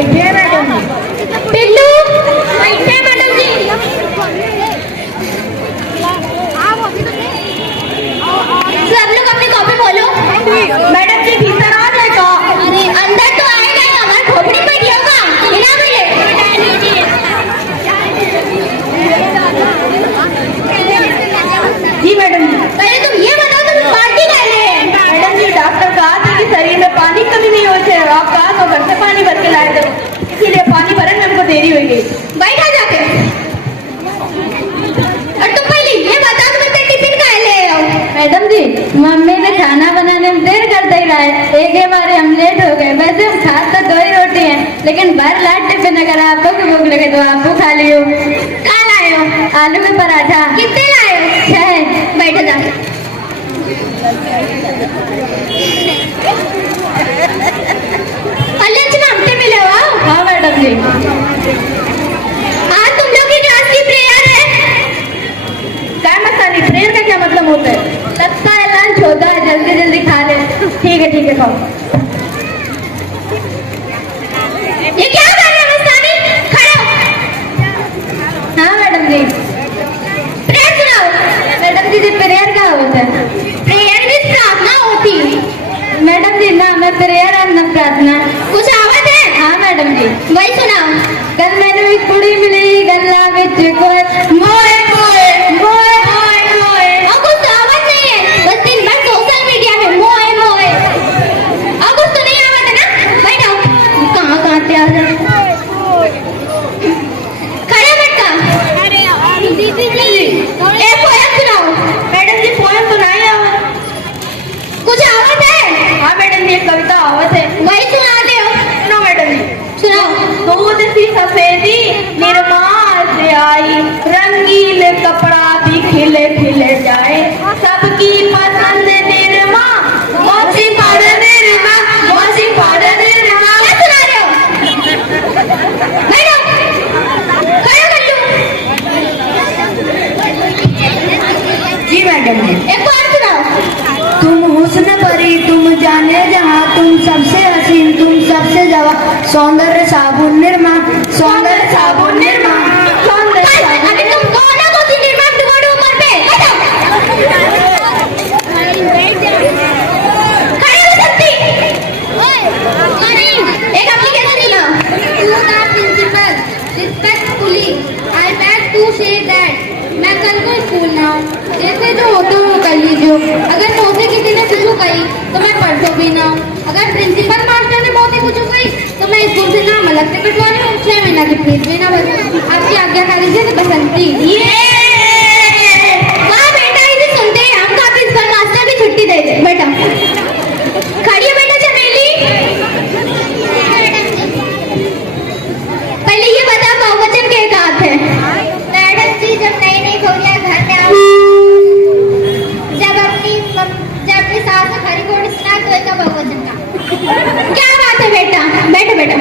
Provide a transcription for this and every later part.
बैठे हैं मैडम जी। पिल्लू बैठे हैं मैडम जी। सब लोग अपनी कॉपी बोलो। मैडम जी भीतर आ जाएगा। अरे अंदर तो आएगा, हमारे खोपड़ी पे दिया होगा इना मिले। जी मैडम जी। पहले तुम ये बताओ तुम पार्टी कर ले। मैडम जी डॉक्टर कहा था कि शरीर में पानी कमी नहीं होती है, आप कहा तो घर से पानी भर के लाए थे, इसीलिए पानी भरने में हमको देरी हो गई। बैठा जाके। और तुम पहले ये बताओ तुम इतना टिफिन का ले आओ। मैडम जी मम्मी ने खाना बनाने में देर कर दे रहा है, एक बार हम लेट हो गए। वैसे हम खा तो 2 ही रोटी हैं, लेकिन भर लाट टिफिन अगर आपको की भूख लगे तो आपको खा लियो। कहाँ लाए हो? आलू में पराठा। कितने लाए हो? 6। बैठो जाके। लंच में हमसे मिले हो? हाँ मैडम जी। आज तुम लोग की क्लास की प्रेयर है। क्या मसाली प्रेयर का क्या मतलब होता है? लगता है लंच होता है, जल्दी जल्दी खा ले। ठीक है खाओ। ये क्या कर रहे हो मस्तानी? खड़े हो। हाँ मैडम जी। प्रेयर सुनाओ। मैडम जी प्रेयर क्या होता है? प्रेयर भी प्रार्थना होती है। मैडम जी ना मैं प्रेयर और न प्रार्थना। कुछ आवाज है? हाँ मैडम जी। वही सुनाओ। कल मैंने एक कुड़ी मिली गल्ला विच कोई मोए मोए मोए मोए मोए। और कुछ आवाज नहीं है, बस दिन भर सोशल मीडिया में मोए मोए। और कुछ तो नहीं आवाज है ना? बैठो। कहाँ से आ जाए? खड़े बैठा। अरे दीदी जी एक पोएम सुनाओ। मैडम जी पोएम सुनाइए। आवाज कुछ आवाज है? हाँ मैडम जी एक कविता आवाज है, वही सुना दे। सुनो मैडम जी। सुनाओ। दूध सी सफेदी निरमा से आई, रंगील कपड़ा भी खिले खिले जाए, सबकी पसंद निरमा मौसी पर निरमा मौसी पर निरमा। क्या सुना रहे हो? बैठो। खड़े कर लो। जी मैडम जी। एक और सुनाओ। तुम हुस्न परी तुम जाने जहाँ, तुम सबसे हसीन तुम सबसे जवा, सौंदर्य साबुन निर्मा सौंदर्य साबुन निर्मा सौंदर्य साबुन। अरे तुम कौन हो? कौन सी निर्मा भिगोड़ो ऊपर पे? खड़े हो सकती? एक एप्लीकेशन सुना। To the principal, respectfully, I beg to say that मैं कल को स्कूल ना हूँ। जैसे जो होता है वो कर लीजिए। अगर मौसी किसी ने कुछ कही तो मैं परसों भी ना हूँ। अगर प्रिंसिपल मास्टर ने मौसी कुछ कही तो मैं स्कूल से नाम अलग से कटवा रही हूँ। 6 महीना की फीस भी ना बची। आपकी आज्ञाकारी से तो बसंती। वाह बेटा, इसे सुनते ही हम का प्रिंसिपल मास्टर की छुट्टी दे दे। बेटा खड़ी है बेटा चमेली। पहले ये बता बहुवचन के का अर्थ है? मैडम जी जब नई नई खोलिया घर में आओ, जब अपनी सास से खरी कोड सुना तो एक बहुवचन का। क्या बात है बेटा? बैठो बेटा।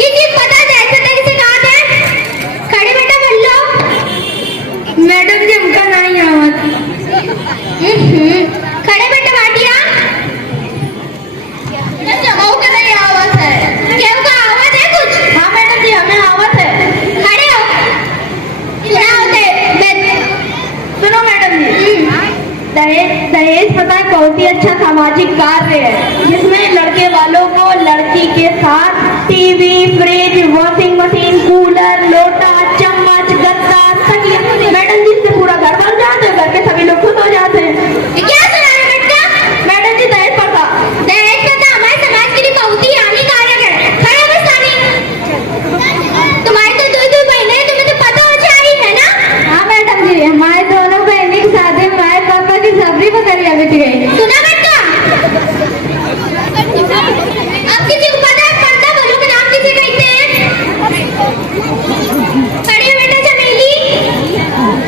किसी पता है ऐसे तरीके से कहा है? खड़े बेटा बोल लो। मैडम जी हमका नहीं आवाज। खड़े बेटा बाटिया। जमाओ का नहीं आवाज है। क्या का आवाज है कुछ? हाँ मैडम जी हमें आवाज है। खड़े हो। सुनो मैडम जी। दहेज पता है बहुत ही अच्छा सामाजिक कार्य है, जिसमें लड़के वालों को लड़की के साथ TV fridge washing machine cooler लोटा चम्मच गत्ता तकिया। मैडम जी से पूरा घर बन जाते हैं, घर के सभी लोग खुश हो जाते हैं। क्या सुना रहे बेटा? मैडम जी दहेज प्रथा हमारे समाज के लिए बहुत ही हानिकारक है। खड़े बस्तानी। तुम्हारी तो 2 बहनें हैं, तुम्हें तो पता हो चाहिए है ना? हाँ मैडम जी हमारे दोनों बहनों की शादी हमारे पापा की सबरी बकरियां बिक गई। सुना बेटा? अब किसी को पता है पर्दा बोलो के नाम किसे कहते हैं? खड़ी बेटा चमेली।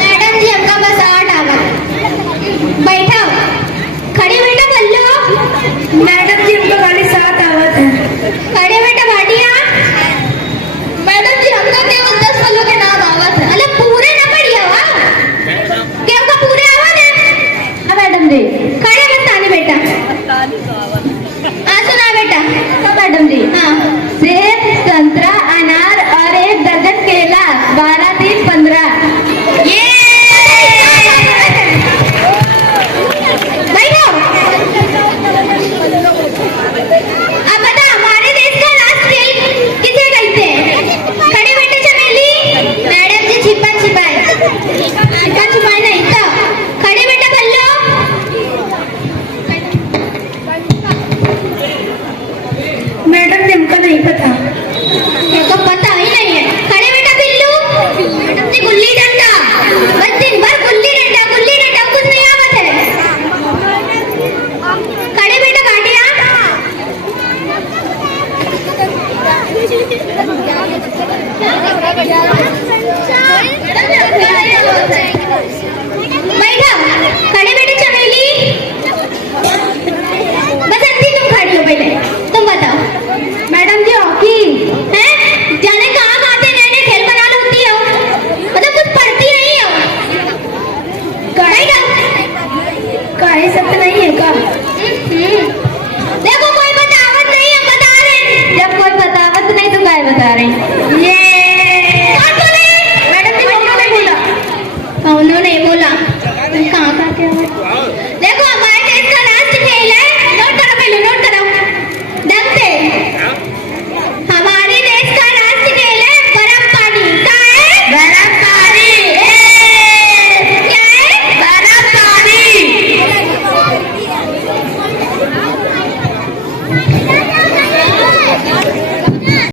मैडम जी हमका बस 8 आ गया। बैठा। खड़ी बेटा बोल लो। मैडम जी हमका